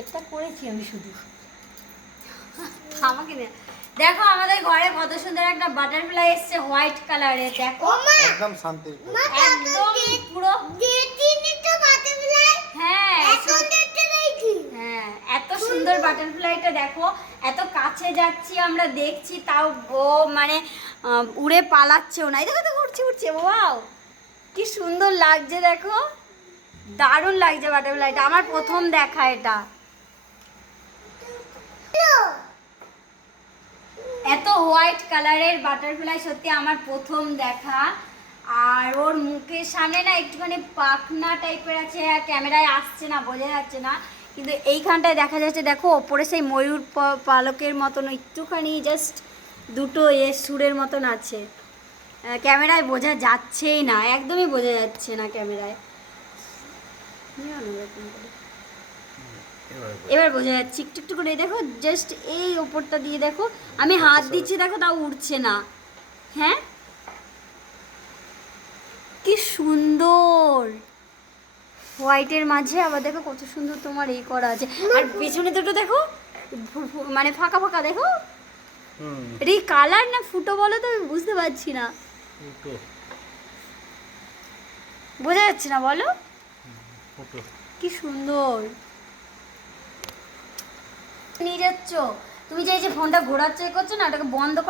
এটা করেছি আমি শুধু আমাকে দেখো আমাদের ঘরে কত সুন্দর একটা বাটারফ্লাই এসেছে হোয়াইট কালারের। দেখো একদম শান্তি, একদম পুরো হ্যাঁ হ্যাঁ, এত সুন্দর বাটারফ্লাইটা দেখো, এত কাছে যাচ্ছি আমরা দেখছি তাও ও মানে উড়ে পালাচ্ছেও না। এই দেখো দেখো উড়ছে উড়ছে, ওয়াও কি সুন্দর লাগছে দেখো, দারুণ লাগছে বাটারফ্লাইটা। আমার প্রথম দেখা এটা, এত হোয়াইট কালারের বাটারফ্লাই সত্যি আমার প্রথম দেখা। আর ওর মুখের সামনে না একটুখানি পাখনা টাইপের আছে, ক্যামেরায় আসছে না, বোঝা যাচ্ছে না, কিন্তু এইখানটায় দেখা যাচ্ছে দেখো ওপরে সেই ময়ূর পালকের মতন একটুখানি জাস্ট দুটো সুরের মতন আছে। ক্যামেরায় বোঝা যাচ্ছেই না, একদমই বোঝা যাচ্ছে না ক্যামেরায়। এবার বোঝা যাচ্ছে একটু একটু করে, দেখো জাস্ট এই ওপরটা দিয়ে দেখো, আমি হাত দিচ্ছি দেখো তাও উঠছে না। হ্যাঁ কি সুন্দর, হোয়াইটের মাঝে আবার দেখো কত সুন্দর তোমার এই করা আছে। আর পেছনে দুটো দেখো মানে ফাঁকা ফাঁকা, দেখো এটা কি কালার না ফুটো বলো তো, আমি বুঝতে পারছি না, বোঝা যাচ্ছে না বলো, কি সুন্দর। নিয়ে যাচ্ছ তুমি যে এই যে ফোনটা ঘোরাচ্ছ করছো না, ওটাকে বন্ধ করে